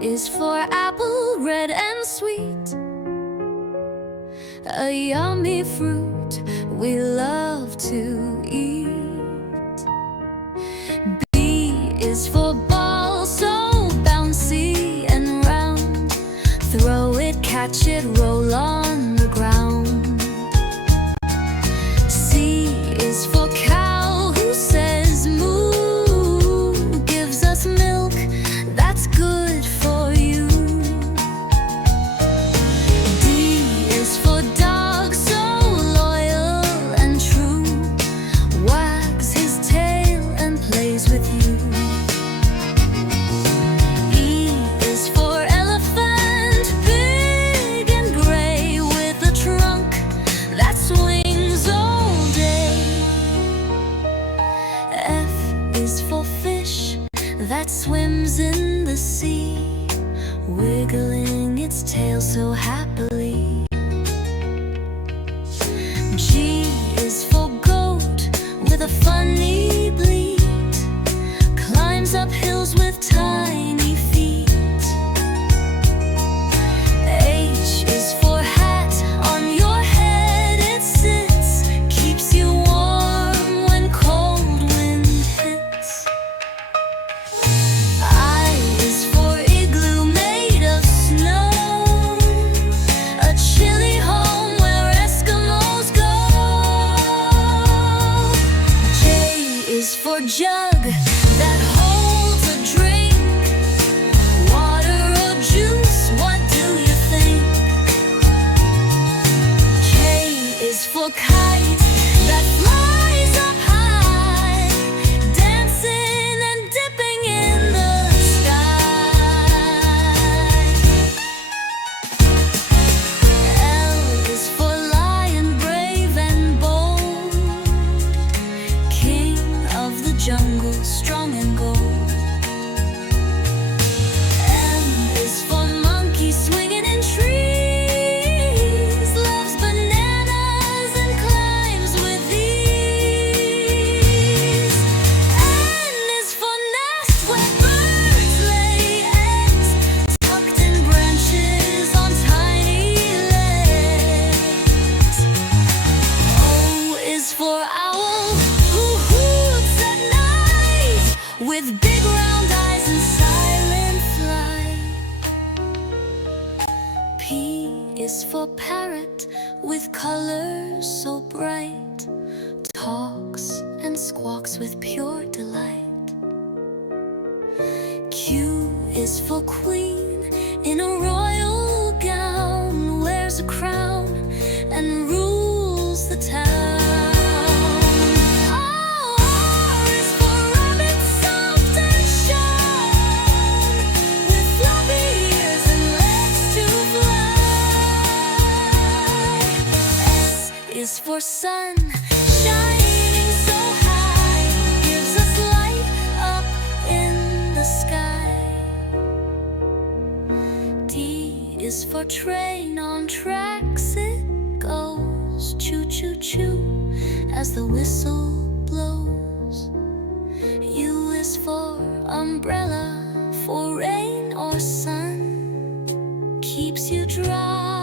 is for apple, red and sweet, a yummy fruit we love to eat. B is for ball, so bouncy and round, throw it, catch it, roll on the ground. C is for cow, who says moo, gives us milk that's good for you. D is for dog, so loyal and true, wags his tail and plays with you. E is for elephant, big and gray, with a trunk that swings all day. F is for fish that swims in the sea, wiggling its tail so happily. G is for goat, with a funny bleat, climbs up hills with tiny feet. H is for hat, on your head it sits, keeps you warm when cold wind hits. I is for igloo made of snow, a chilly home where Eskimos go. J is for jug that holds a drink, water or juice, what do you think? K is for kite that flies up high, dancing and dipping in the sky. L is for lion, brave and bold, king of the jungle, strong and gold. M is for monkey, swinging in trees, loves bananas and climbs with ease. N is for nest, where birds lay eggs, tucked in branches on tiny legs. O is for owl, who hoots at night, with big round eyes and silent flight. P is for parrot, with colors so bright, talks and squawks with pure delight. Q is for queen, in a royal gown, wears a crown and rules the town. R is for rabbit, soft and short, with floppy ears and legs to fly. S is for sun, shining so high, gives us light up in the sky. T is for train, on tracks it goes, choo choo choo, as the whistle blows. U is for umbrella, for rain or sun, keeps you dry.